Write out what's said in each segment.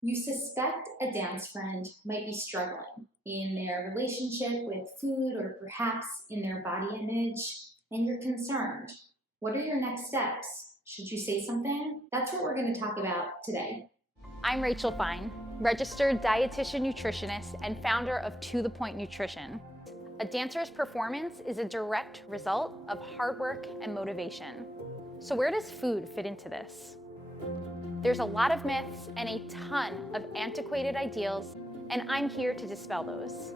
You suspect a dance friend might be struggling in their relationship with food or perhaps in their body image, and you're concerned. What are your next steps? Should you say something? That's what we're going to talk about today. I'm Rachel Fine, registered dietitian nutritionist and founder of To The Point Nutrition. A dancer's performance is a direct result of hard work and motivation. So where does food fit into this? There's a lot of myths and a ton of antiquated ideals, and I'm here to dispel those.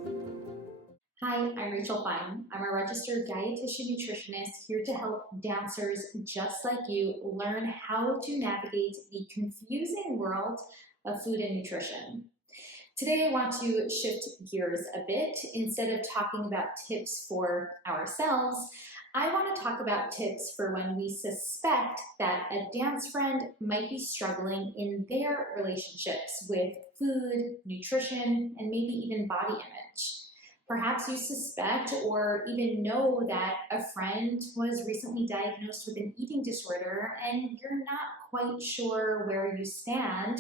Hi, I'm Rachel Fine. I'm a registered dietitian nutritionist here to help dancers just like you learn how to navigate the confusing world of food and nutrition. Today I want to shift gears a bit. Instead of talking about tips for ourselves, I want to talk about tips for when we suspect that a dance friend might be struggling in their relationships with food, nutrition, and maybe even body image. Perhaps you suspect or even know that a friend was recently diagnosed with an eating disorder and you're not quite sure where you stand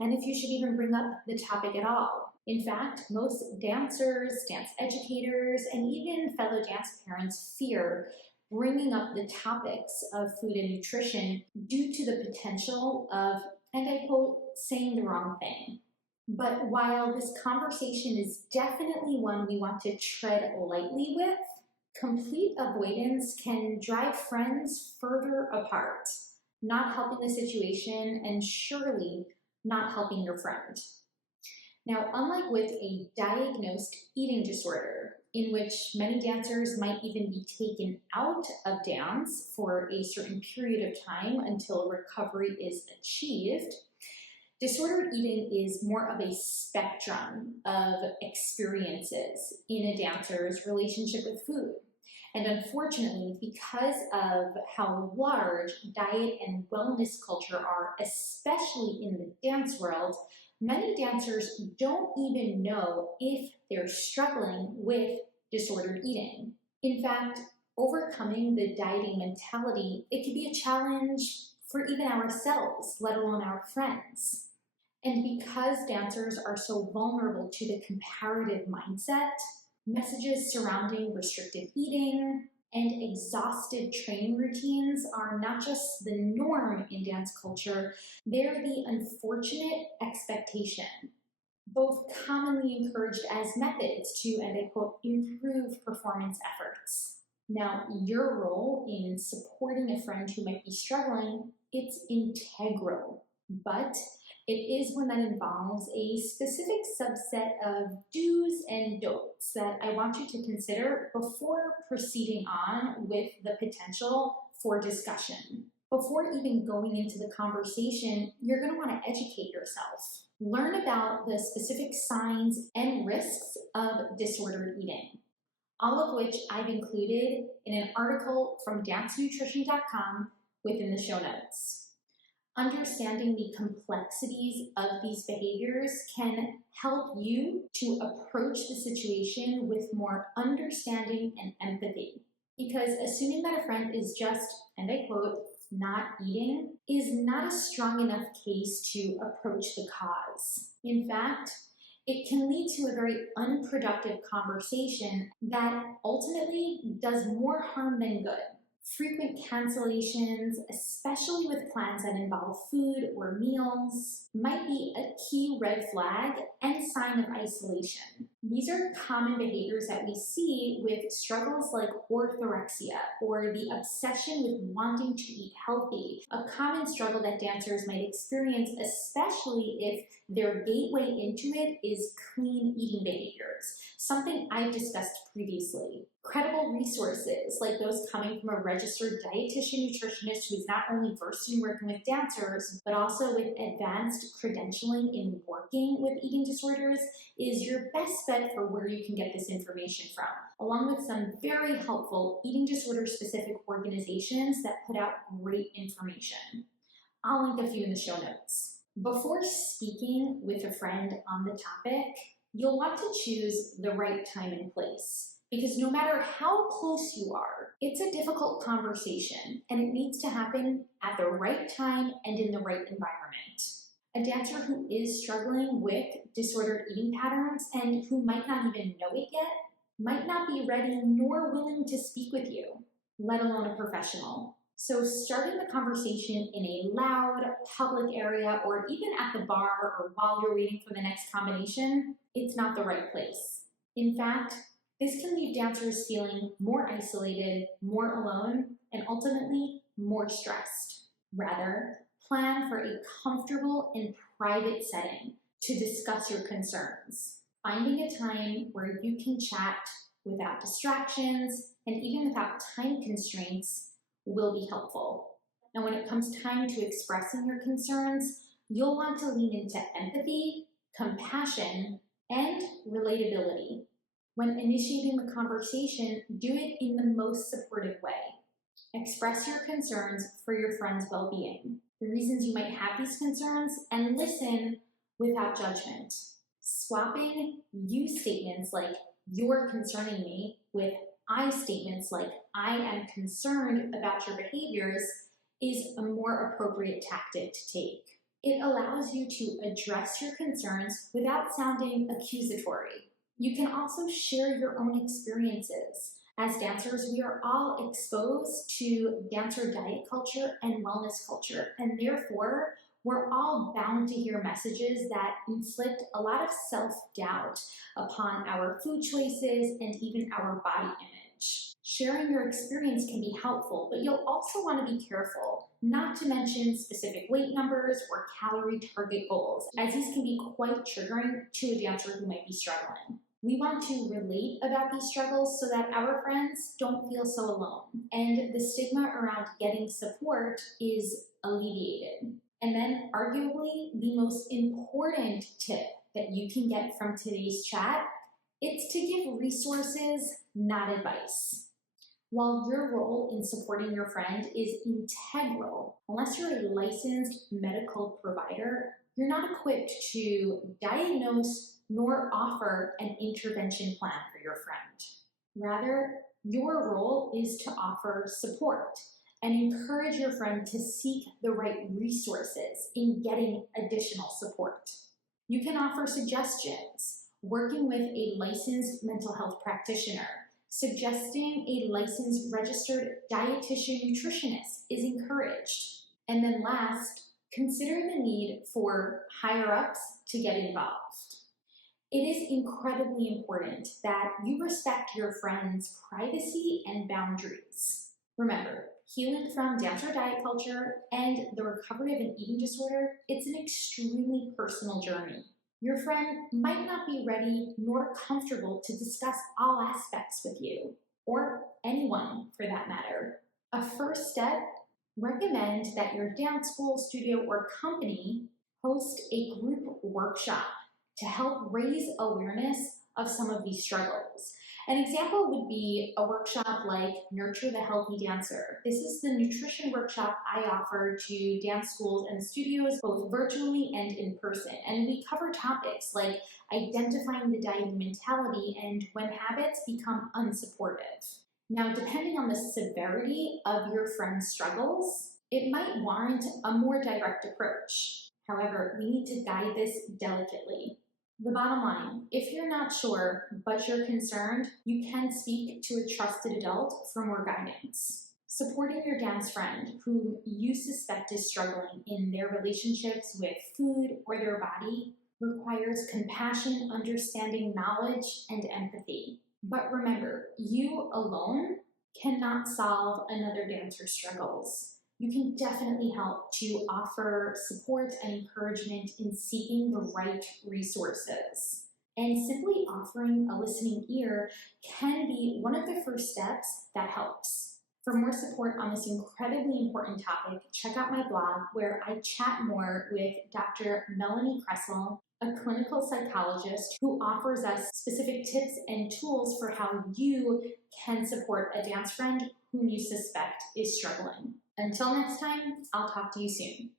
and if you should even bring up the topic at all. In fact, most dancers, dance educators, and even fellow dance parents fear bringing up the topics of food and nutrition due to the potential of, and I quote, saying the wrong thing. But while this conversation is definitely one we want to tread lightly with, complete avoidance can drive friends further apart, not helping the situation and surely not helping your friend. Now, unlike with a diagnosed eating disorder, in which many dancers might even be taken out of dance for a certain period of time until recovery is achieved, disordered eating is more of a spectrum of experiences in a dancer's relationship with food. And unfortunately, because of how large diet and wellness culture are, especially in the dance world, many dancers don't even know if they're struggling with disordered eating. In fact, overcoming the dieting mentality, it can be a challenge for even ourselves, let alone our friends. And because dancers are so vulnerable to the comparative mindset, messages surrounding restrictive eating and exhaustive training routines are not just the norm in dance culture, they're the unfortunate expectation, both commonly encouraged as methods to, and I quote, improve performance efforts. Now, your role in supporting a friend who might be struggling, it's integral, but it is one that involves a specific subset of do's and don'ts that I want you to consider before proceeding on with the potential for discussion. Before even going into the conversation, you're going to want to educate yourself. Learn about the specific signs and risks of disordered eating, all of which I've included in an article from dancenutrition.com within the show notes. Understanding the complexities of these behaviors can help you to approach the situation with more understanding and empathy. Because assuming that a friend is just, and I quote, not eating is not a strong enough case to approach the cause. In fact, it can lead to a very unproductive conversation that ultimately does more harm than good. Frequent cancellations, especially with plans that involve food or meals, might be a key red flag and sign of isolation. These are common behaviors that we see with struggles like orthorexia or the obsession with wanting to eat healthy, a common struggle that dancers might experience, especially if their gateway into it is clean eating behaviors, something I've discussed previously. Credible resources like those coming from a registered dietitian nutritionist who is not only versed in working with dancers, but also with advanced credentialing in working with eating disorders is your best bet for where you can get this information from, along with some very helpful eating disorder specific organizations that put out great information. I'll link a few in the show notes. Before speaking with a friend on the topic, you'll want to choose the right time and place. Because no matter how close you are, it's a difficult conversation and it needs to happen at the right time and in the right environment. A dancer who is struggling with disordered eating patterns and who might not even know it yet might not be ready nor willing to speak with you, let alone a professional. So starting the conversation in a loud, public area, or even at the bar or while you're waiting for the next combination, it's not the right place. In fact, this can leave dancers feeling more isolated, more alone, and ultimately more stressed. Rather, plan for a comfortable and private setting to discuss your concerns. Finding a time where you can chat without distractions and even without time constraints will be helpful. Now, when it comes time to expressing your concerns, you'll want to lean into empathy, compassion, and relatability. When initiating the conversation, do it in the most supportive way. Express your concerns for your friend's well-being, the reasons you might have these concerns, and listen without judgment. Swapping you statements like, "you're concerning me," with I statements like, "I am concerned about your behaviors," is a more appropriate tactic to take. It allows you to address your concerns without sounding accusatory. You can also share your own experiences. As dancers, we are all exposed to dancer diet culture and wellness culture, and therefore, we're all bound to hear messages that inflict a lot of self-doubt upon our food choices and even our body image. Sharing your experience can be helpful, but you'll also want to be careful not to mention specific weight numbers or calorie target goals, as these can be quite triggering to a dancer who might be struggling. We want to relate about these struggles so that our friends don't feel so alone, and the stigma around getting support is alleviated. And then, arguably, the most important tip that you can get from today's chat, it's to give resources, not advice. While your role in supporting your friend is integral, unless you're a licensed medical provider, you're not equipped to diagnose nor offer an intervention plan for your friend. Rather, your role is to offer support and encourage your friend to seek the right resources in getting additional support. You can offer suggestions, working with a licensed mental health practitioner. Suggesting a licensed registered dietitian nutritionist is encouraged. And then last, consider the need for higher ups to get involved. It is incredibly important that you respect your friend's privacy and boundaries. Remember, healing from dancer diet culture and the recovery of an eating disorder, it's an extremely personal journey. Your friend might not be ready nor comfortable to discuss all aspects with you, or anyone for that matter. A first step, recommend that your dance school, studio, or company host a group workshop to help raise awareness of some of these struggles. An example would be a workshop like Nurture the Healthy Dancer. This is the nutrition workshop I offer to dance schools and studios, both virtually and in person. And we cover topics like identifying the dieting mentality and when habits become unsupportive. Now, depending on the severity of your friend's struggles, it might warrant a more direct approach. However, we need to guide this delicately. The bottom line, if you're not sure, but you're concerned, you can speak to a trusted adult for more guidance. Supporting your dance friend who you suspect is struggling in their relationships with food or their body requires compassion, understanding, knowledge, and empathy. But remember, you alone cannot solve another dancer's struggles. You can definitely help to offer support and encouragement in seeking the right resources. And simply offering a listening ear can be one of the first steps that helps. For more support on this incredibly important topic, check out my blog where I chat more with Dr. Melanie Kressel, a clinical psychologist who offers us specific tips and tools for how you can support a dance friend whom you suspect is struggling. Until next time, I'll talk to you soon.